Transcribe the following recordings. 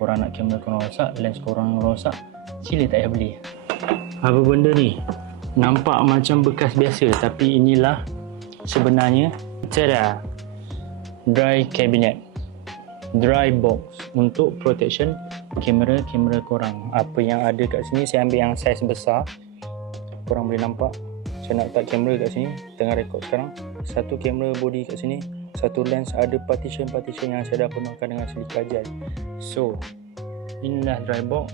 Korang nak kamera korang rosak, lens korang rosak, sila tak payah beli. Apa benda ni? Nampak macam bekas biasa, tapi inilah sebenarnya tada, dry cabinet, dry box untuk protection kamera-kamera korang. Apa yang ada kat sini, saya ambil yang saiz besar. Korang boleh nampak saya nak letak kamera kat sini, tengah rekod sekarang. Satu kamera body kat sini, satu lens, ada partition-partition yang saya dah penuhkan dengan silika gel. So inilah dry box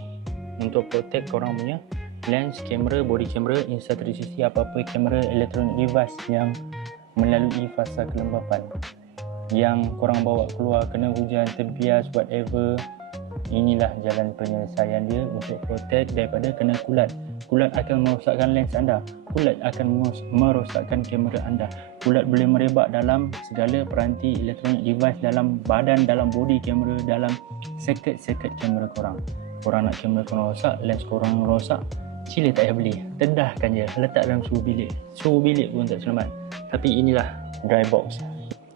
untuk protect korang punya lens, kamera, body kamera, Insta360, apa-apa kamera electronic device yang melalui fasa kelembapan yang korang bawa keluar, kena hujan, terbias, whatever. Inilah jalan penyelesaian dia untuk protect daripada kena kulat. Kulat akan merosakkan lens anda, kulat akan merosakkan kamera anda, kulat boleh merebak dalam segala peranti electronic device, dalam badan, dalam body kamera, dalam circuit kamera korang. Korang nak kamera korang rosak, lens korang rosak, sila tak payah beli, tedahkan je, letak dalam suhu bilik pun tak selamat. Tapi inilah dry box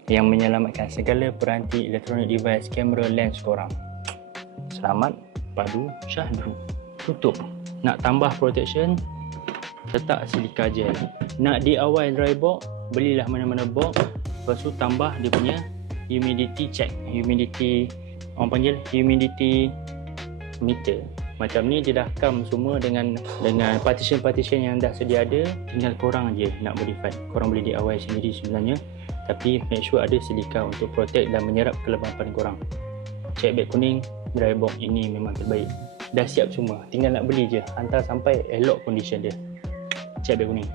yang menyelamatkan segala peranti electronic device, kamera, lens korang. Selamat padu syahdu. Tutup. Nak tambah protection, letak silika gel. Nak DIY dry box, belilah mana-mana box, lepas tu tambah dia punya humidity check, humidity, orang panggil humidity meter. Macam ni dia dah come semua dengan partition-partition yang dah sedia ada. Tinggal korang je nak modify. Korang boleh DIY sendiri sebenarnya, tapi make sure ada silika untuk protect dan menyerap kelembapan korang. Check bag kuning, dry box ini memang terbaik. Dah siap semua, tinggal nak beli je, hantar sampai elok condition dia. Check bag kuning.